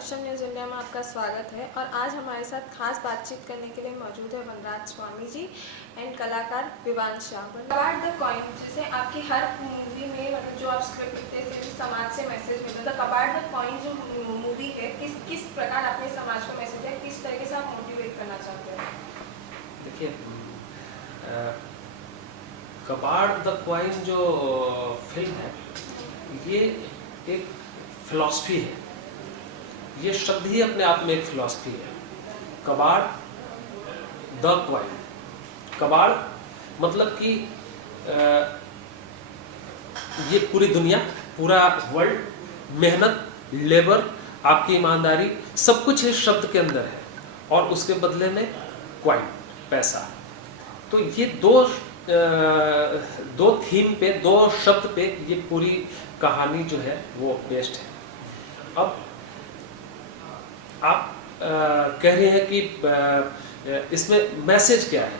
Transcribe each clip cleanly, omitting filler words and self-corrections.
सक्षम news India में आपका स्वागत है। और आज हमारे साथ खास बातचीत करने के लिए मौजूद है वनराज स्वामी जी एंड कलाकार विवान शाह। कबाड़ द कॉइन, जैसे आपकी हर मूवी में मतलब जो आप स्क्रिप्ट लिखते थे जो समाज से मैसेज मिलता था, कबाड़ द कॉइन जो मूवी है किस प्रकार अपने समाज को मैसेज है, किस तरीके से आप मोटिवेट करना चाहते हैं? देखिए, कबाड़ द कॉइन जो फिल्म है ये एक फिलॉसफी है। ये शब्द ही अपने आप में एक फिलॉसफी है। कबाड़ द कॉइन, कबाड़ मतलब कि ये पूरी दुनिया, पूरा वर्ल्ड, मेहनत, लेबर, आपकी ईमानदारी, सब कुछ इस शब्द के अंदर है और उसके बदले में कॉइन, पैसा। तो ये दो थीम पे, दो शब्द पे ये पूरी कहानी जो है वो बेस्ड है। अब आप कह रहे हैं कि इसमें मैसेज क्या है।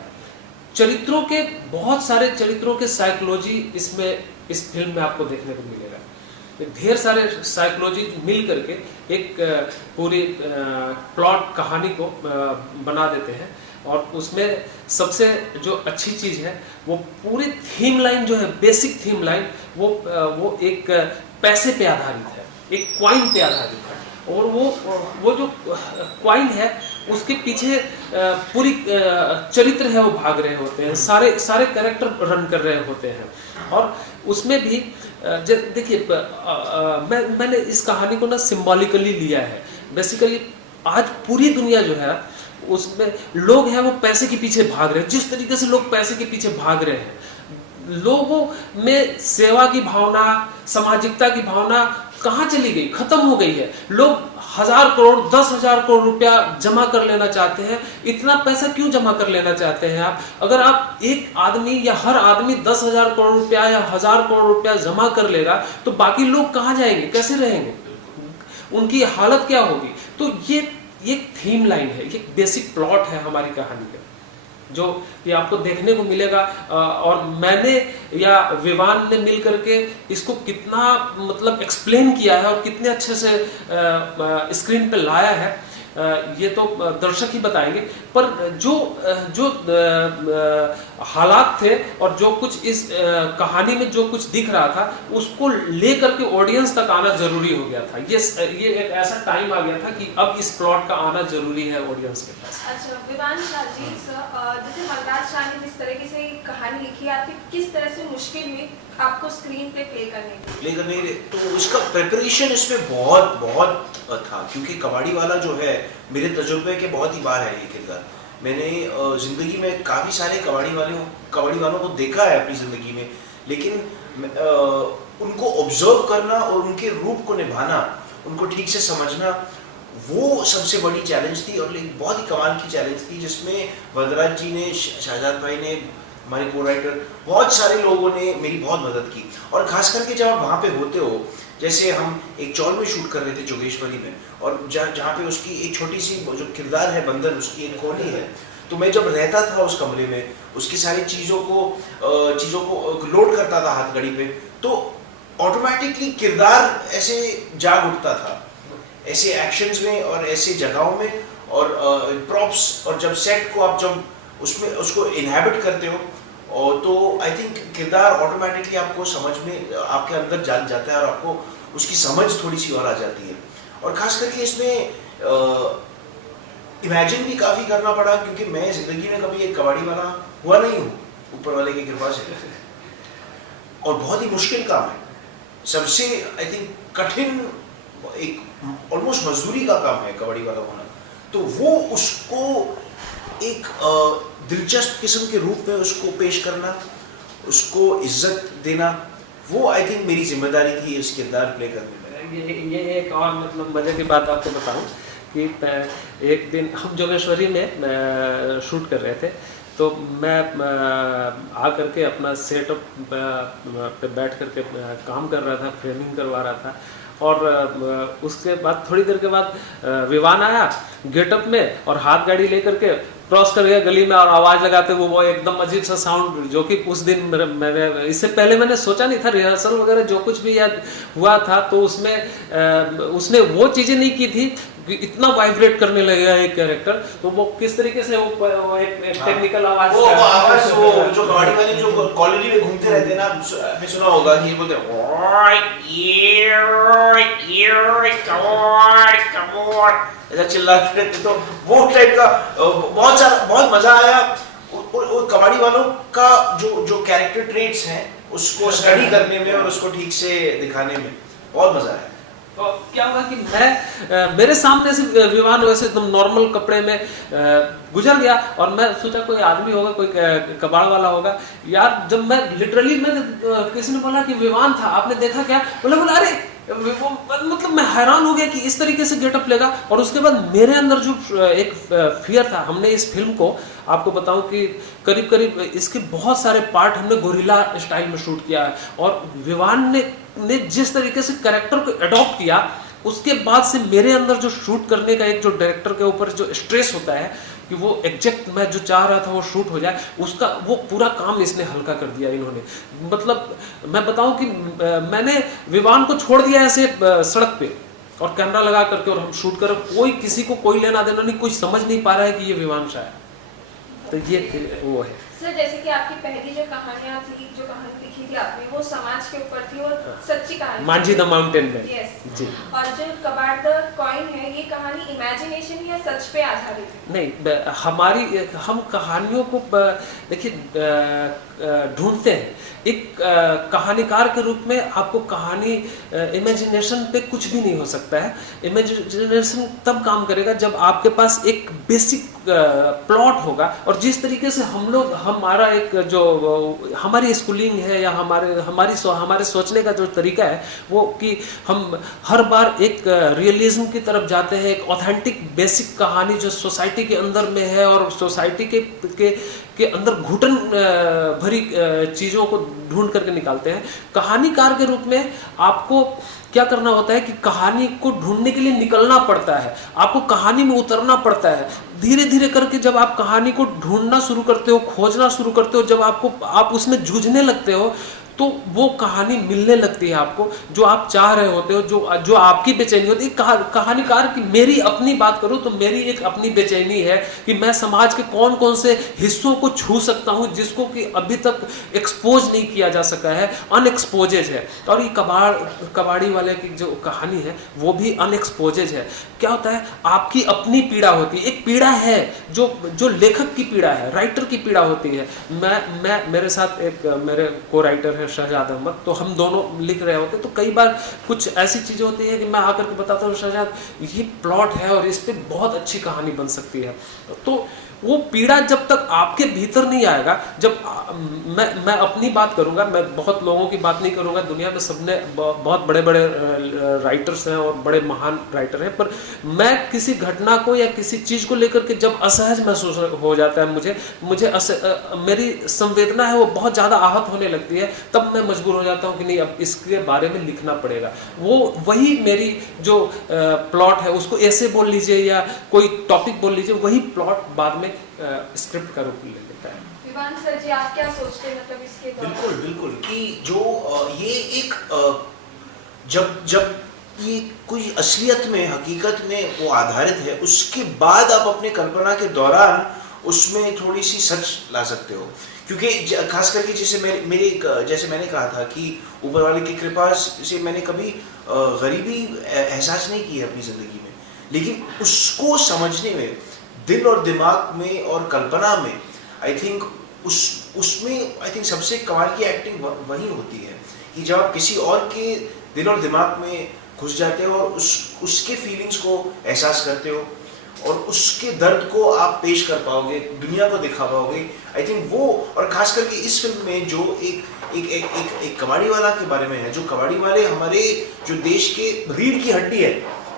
चरित्रों के, बहुत सारे चरित्रों के साइकोलॉजी इसमें, इस फिल्म में आपको देखने को मिलेगा। ढेर सारे साइकोलॉजी मिल करके एक पूरी प्लॉट कहानी को बना देते हैं। और उसमें सबसे जो अच्छी चीज़ है वो पूरी थीम लाइन जो है, बेसिक थीम लाइन, वो एक पैसे पे आधारित है, एक कॉइन पे आधारित है। और वो जो कॉइन है उसके पीछे पूरी चरित्र है वो भाग रहे होते हैं, सारे कैरेक्टर रन कर रहे होते हैं। और उसमें भी देखिए, मैंने इस कहानी को ना सिंबॉलिकली लिया है। बेसिकली आज पूरी दुनिया जो है उसमें लोग हैं वो पैसे के पीछे भाग रहे हैं। जिस तरीके से लोग पैसे के पीछे भाग रहे हैं, लोगों में सेवा की भावना, सामाजिकता की भावना कहाँ चली गई, खत्म हो गई है। लोग 1000 करोड़ 10,000 करोड़ रुपया जमा कर लेना चाहते हैं। इतना पैसा क्यों जमा कर लेना चाहते हैं आप? अगर आप एक आदमी या हर आदमी 10,000 करोड़ रुपया या 1000 करोड़ रुपया जमा कर लेगा तो बाकी लोग कहाँ जाएंगे, कैसे रहेंगे, उनकी हालत क्या होगी? तो ये एक थीम लाइन है, ये बेसिक प्लॉट है हमारी कहानी का, जो ये आपको देखने को मिलेगा। और मैंने या विवान ने मिल करके इसको कितना मतलब एक्सप्लेन किया है और कितने अच्छे से स्क्रीन पे लाया है, ये तो दर्शक ही बताएंगे। पर जो हालात थे और जो कुछ इस कहानी में जो कुछ दिख रहा था उसको लेकर के ऑडियंस तक आना जरूरी हो गया था। ये एक ऐसा टाइम आ गया था कि अब इस प्लॉट का आना जरूरी है ऑडियंस के पास। अच्छा, विवान शाह जी, जैसे वनराज शाह ने जिस तरीके से कहानी लिखी है, आपकी किस तरह से मुश्किल हुई आपको स्क्रीन पे प्ले करने की? तो उसका प्रिपरेशन इसमें बहुत था, क्योंकि कबाड़ी वाला जो है मेरे तजुर्बे के बहुत ही बाहर है ये किरदार। मैंने ज़िंदगी में काफ़ी सारे कबाड़ी वालों को देखा है अपनी ज़िंदगी में, लेकिन उनको ऑब्जर्व करना और उनके रूप को निभाना, उनको ठीक से समझना, वो सबसे बड़ी चैलेंज थी। और एक बहुत ही कमाल की चैलेंज थी जिसमें वनराज जी ने, शाहजाद भाई ने, हमारे को राइटर, बहुत सारे लोगों ने मेरी बहुत मदद की। और खास करके जब आप वहाँ पे होते हो, जैसे हम एक चौल में शूट कर रहे थे जोगेश्वरी में, और जहाँ पे उसकी एक छोटी सी जो किरदार है बंदर, उसकी एक कोहनी है। तो मैं जब रहता था उस कमरे में, उसकी सारी चीज़ों को लोड करता था हाथ घड़ी पे, तो ऑटोमेटिकली किरदार ऐसे जाग उठता था, ऐसे एक्शंस में और ऐसे जगहों में, और प्रॉप्स, और जब सेट को आप जब उसमें उसको इनहैबिट करते हो, और तो आई थिंक किरदार ऑटोमेटिकली आपको समझ में, आपके अंदर जाग जाता है और आपको उसकी समझ थोड़ी सी और आ जाती है। और खास करके इसमें इमेजिन भी काफ़ी करना पड़ा, क्योंकि मैं ज़िंदगी में कभी एक कबाड़ी वाला हुआ नहीं हूँ, ऊपर वाले की कृपा से। और बहुत ही मुश्किल काम है, सबसे आई थिंक कठिन, एक ऑलमोस्ट मजदूरी का काम है कबाड़ी वाला होना। तो वो उसको एक दिलचस्प किस्म के रूप में उसको पेश करना, उसको इज्जत देना, वो आई थिंक मेरी जिम्मेदारी थी इस किरदार प्ले करने में। ये एक और मतलब मज़े की बात आपको बताऊं कि एक दिन हम जोगेश्वरी में शूट कर रहे थे, तो मैं आ करके अपना सेटअप पे बैठ करके काम कर रहा था, फ्रेमिंग करवा रहा था। और उसके बाद थोड़ी देर के बाद विवान आया गेटअप में और हाथ गाड़ी लेकर के क्रॉस कर गया गली में और आवाज़ लगाते हुए, वो एकदम अजीब सा साउंड, जो कि उस दिन मैंने इससे पहले मैंने सोचा नहीं था, रिहर्सल वगैरह जो कुछ भी याद हुआ था तो उसमें उसने वो चीज़ें नहीं की थी कि इतना वाइब्रेट करने लगेगा एक कैरेक्टर, तो वो किस तरीके से वो एक टेक्निकल आवाज, वो आवाज, वो जो कबाड़ी वाले जो कॉलोनी में घूमते रहते हैं ना, आपने सुना होगा कि ये बोलते हैं ऐसा चिल्लाते रहते, तो वो टाइप का बहुत मजा आया। कबाड़ी वालों का जो कैरेक्टर ट्रेट्स हैं उसको स्टडी करने में और उसको ठीक से दिखाने में बहुत मजा आया। तो क्या हुआ कि मैं मेरे सामने से विवान वैसे एकदम नॉर्मल कपड़े में गुजर गया, और मैं सोचा कोई आदमी होगा, कोई कबाड़ वाला होगा यार। जब मैं लिटरली, मैं किसी ने बोला कि विवान था, आपने देखा क्या, बोला अरे मतलब मैं हैरान हो गया कि इस तरीके से गेटअप लेगा। और उसके बाद मेरे अंदर जो एक फियर था, हमने इस फिल्म को, आपको बताऊं कि करीब करीब इसके बहुत सारे पार्ट हमने गोरिल्ला स्टाइल में शूट किया है, और विवान ने जिस तरीके से कैरेक्टर को अडॉप्ट किया, उसके बाद से मेरे अंदर जो शूट करने का एक जो डायरेक्टर के ऊपर जो स्ट्रेस होता है कि वो एग्जैक्ट मैं जो चाह रहा था वो शूट हो जाए, उसका वो पूरा काम इसने हल्का कर दिया इन्होंने। मतलब मैं बताऊं कि मैंने विवान को छोड़ दिया ऐसे सड़क पे और कैमरा लगा करके, और हम शूट कर, कोई किसी को कोई लेना देना नहीं, कोई समझ नहीं पा रहा है कि ये विवान शाह है। तो ये वो है सर। जैसे कि आपकी पहली जो कहानियां थी, जो कहानी लिखी थी आपने, वो समाज के ऊपर थी और सच्ची कहानी, मांझी द माउंटेन में। यस जी। और जो कबाड़ द कॉइन है, ये कहानी इमेजिनेशन या सच पे आधारित है? नहीं, हम कहानियों को देखिए ढूंढते हैं। एक कहानीकार के रूप में आपको कहानी, इमेजिनेशन पे कुछ भी नहीं हो सकता है। इमेजिनेशन तब काम करेगा जब आपके पास एक बेसिक प्लॉट होगा, और जिस तरीके से हम लोग, हमारा एक जो हमारी स्कूलिंग है या हमारे सोचने का जो तरीका है, वो कि हम हर बार एक रियलिज्म की तरफ जाते हैं, एक ऑथेंटिक बेसिक कहानी जो सोसाइटी के अंदर में है, और सोसाइटी के अंदर घुटन भरी चीज़ों को ढूंढ करके निकालते हैं। कहानीकार के रूप में आपको क्या करना होता है कि कहानी को ढूंढने के लिए निकलना पड़ता है, आपको कहानी में उतरना पड़ता है। धीरे धीरे करके जब आप कहानी को ढूंढना शुरू करते हो, खोजना शुरू करते हो, जब आप उसमें जूझने लगते हो, तो वो कहानी मिलने लगती है आपको, जो आप चाह रहे होते हो, जो आपकी बेचैनी होती है। कहानीकार की, मेरी अपनी बात करूं तो मेरी एक अपनी बेचैनी है कि मैं समाज के कौन कौन से हिस्सों को छू सकता हूं जिसको कि अभी तक एक्सपोज नहीं किया जा सका है, अनएक्सपोजेज है। और ये कबाड़ी वाले की जो कहानी है वो भी अनएक्सपोजेज है। क्या होता है, आपकी अपनी पीड़ा होती है, एक पीड़ा है जो लेखक की पीड़ा है, राइटर की पीड़ा होती है। मैं मेरे साथ एक मेरे को राइटर है शहजाद अहमद, तो हम दोनों लिख रहे होते, तो कई बार कुछ ऐसी चीज़ें होती है कि मैं आकर के बताता हूँ, शहजाद ये प्लॉट है और इस पे बहुत अच्छी कहानी बन सकती है। तो वो पीड़ा जब तक आपके भीतर नहीं आएगा, जब मैं अपनी बात करूंगा, मैं बहुत लोगों की बात नहीं करूंगा। दुनिया में सबने बहुत बड़े बड़े राइटर्स हैं और बड़े महान राइटर हैं, पर मैं किसी घटना को या किसी चीज़ को लेकर के जब असहज महसूस हो जाता है, मुझे मेरी संवेदना है वो बहुत ज़्यादा आहत होने लगती है, तब मैं मजबूर हो जाता हूँ कि नहीं, अब इसके बारे में लिखना पड़ेगा। वही मेरी जो प्लॉट है उसको ऐसे बोल लीजिए या कोई टॉपिक बोल लीजिए, वही प्लॉट बाद में स्क्रिप्ट का रूप ले लेता है। विवान सर जी, आप क्या सोचते हैं मतलब इसके दौरान? बिल्कुल कि जो ये एक जब ये कोई असलियत में, हकीकत में वो आधारित है, उसके बाद आप अपने कल्पना के दौरान उसमें थोड़ी सी सच ला सकते हो। क्योंकि खास करके जैसे मैंने कहा था कि ऊपर वाले की कृपा से मैंने कभी गरीबी एहसास नहीं की है अपनी ज़िंदगी में, लेकिन उसको समझने में, दिल और दिमाग में और कल्पना में, आई थिंक उसमें सबसे कमाल की एक्टिंग वही होती है कि जब आप किसी और के दिल और दिमाग में घुस जाते हो और उसके फीलिंग्स को एहसास करते हो और उसके दर्द को आप पेश कर पाओगे, दुनिया को दिखा पाओगे। आई थिंक वो, और खास करके इस फिल्म में जो एक कबाड़ी वाला के बारे में है, जो कबाड़ी वाले हमारे जो देश के रीढ़ की हड्डी है।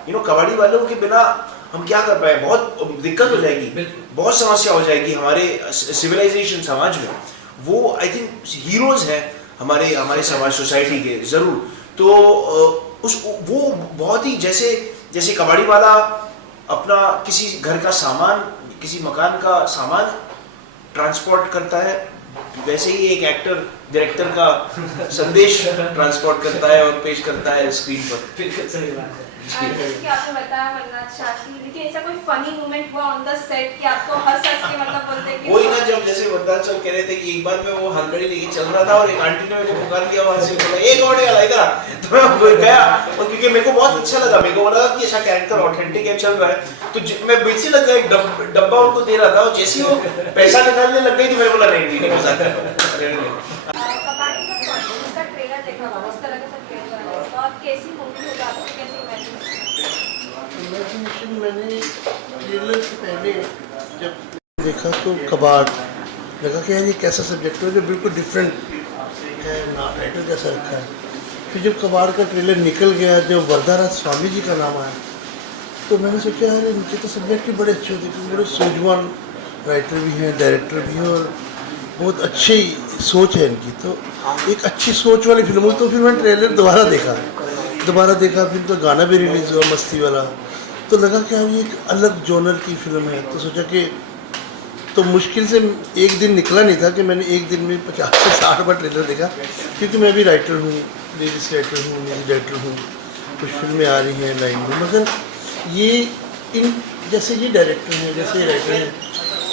कबाड़ी वालों के बिना हम क्या कर पाए, बहुत दिक्कत हो जाएगी, बहुत समस्या हो जाएगी हमारे सिविलाइजेशन समाज में। वो आई थिंक हीरोज हैं हमारे समाज, सोसाइटी के जरूर। तो वो बहुत ही जैसे कबाड़ी वाला अपना किसी घर का सामान, किसी मकान का सामान ट्रांसपोर्ट करता है, वैसे ही एक एक्टर डायरेक्टर का संदेश ट्रांसपोर्ट करता है और पेश करता है स्क्रीन पर। सही बात है। जैसे कि आपने बताया वनराज शास्त्री, लेकिन ऐसा कोई फनी मोमेंट हुआ ऑन द सेट कि आपको हंस हंस के मतलब बोलते हैं कि वही ना, जब जैसे वरदान सर कह रहे थे कि एक बार मैं वो हथकड़ी लेके चल रहा था और एक आंटी ने मेरे को पुकार दिया वहां से, बोला एक और वाला इधर आ। तो मैं गया, और क्योंकि मेरे को बहुत अच्छा लगा, मेरे को लगा कि ऐसा कैरेक्टर ऑथेंटिक है, चल रहा है, तो मैं बीच से लग गया, एक डब्बा उनको दे रहा था, और जैसे ही वो पैसा निकालने लग गई तो मैंने बोला नहीं नहीं मजाक कर रहा हूं। कबाड़ी का कौन उसका ट्रेलर देखा होगा, उस तरह का ट्रेलर है और कैसी मूवी होगा, आपको कैसे इमेजिन? इमेजिनेशन मैंने ट्रेलर से पहले जब देखा तो कबाड़ लगा कि यार ये कैसा सब्जेक्ट है जो बिल्कुल डिफरेंट है ना, टाइटल कैसा रखा है। फिर जब कबाड़ का ट्रेलर निकल गया, जब वरदाराज स्वामी जी का नाम आया, तो मैंने सोचा यार इनके तो सब्जेक्ट ही बड़े अच्छे होते हैं, बड़े सूझवान राइटर भी हैं, डायरेक्टर भी हैं, और बहुत अच्छी सोच है इनकी। तो एक अच्छी सोच वाली फिल्म हुई, तो फिर मैंने ट्रेलर दोबारा देखा, फिर तो गाना भी रिलीज़ हुआ मस्ती वाला, तो लगा कि यार ये एक अलग जॉनर की फिल्म है। तो सोचा कि तो मुश्किल से एक दिन निकला नहीं था कि मैंने एक दिन में 50 से 60 बार ट्रेलर देखा, क्योंकि मैं भी राइटर हूँ, लिरिक्स राइटर हूँ, म्यूजिक डायरेक्टर हूँ, कुछ फिल्में आ रही हैं लाइन में, मगर ये इन जैसे ये डायरेक्टर हैं, जैसे ये राइटर हैं,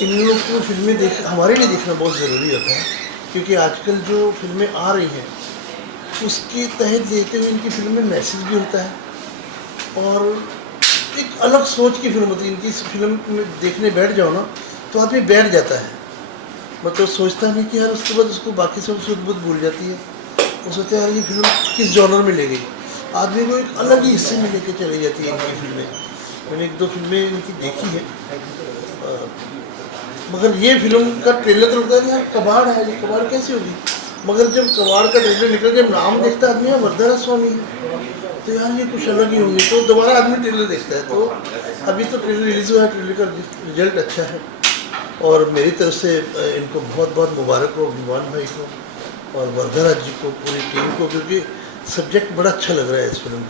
इन लोगों को फिल्में हमारे लिए देखना बहुत ज़रूरी होता है, क्योंकि आजकल जो फिल्में आ रही हैं उसके तहत देखते हुए इनकी फिल्म में मैसेज भी होता है, और एक अलग सोच की फिल्म होती है। इनकी फिल्म में देखने बैठ जाओ ना तो आदमी बैठ जाता है, मतलब सोचता नहीं कि यार उसके बाद उसको बाकी सब सुध बुध भूल जाती है, वो सोचते हैं यार ये फिल्म किस जॉनर में ले गई, आदमी को एक अलग ही हिस्से में लेके चली जाती है इनकी फिल्में। मैंने एक दो फिल्में इनकी देखी है, मगर ये फिल्म का ट्रेलर तो लगता है यार कबाड़ है, ये कबाड़ कैसी होगी, मगर जब कबाड़ का ट्रेलर निकल के नाम देखता है आदमी वरदाराज स्वामी है, तो यार ये कुछ अलग ही होंगे, तो दोबारा आदमी ट्रेलर देखता है। तो अभी तो ट्रेलर रिलीज़ हुआ है, ट्रेलर का रिजल्ट अच्छा है, और मेरी तरफ से इनको बहुत बहुत मुबारक हो, विमान भाई को और वरदाराज जी को, पूरी टीम को, क्योंकि सब्जेक्ट बड़ा अच्छा लग रहा है इस फिल्म का।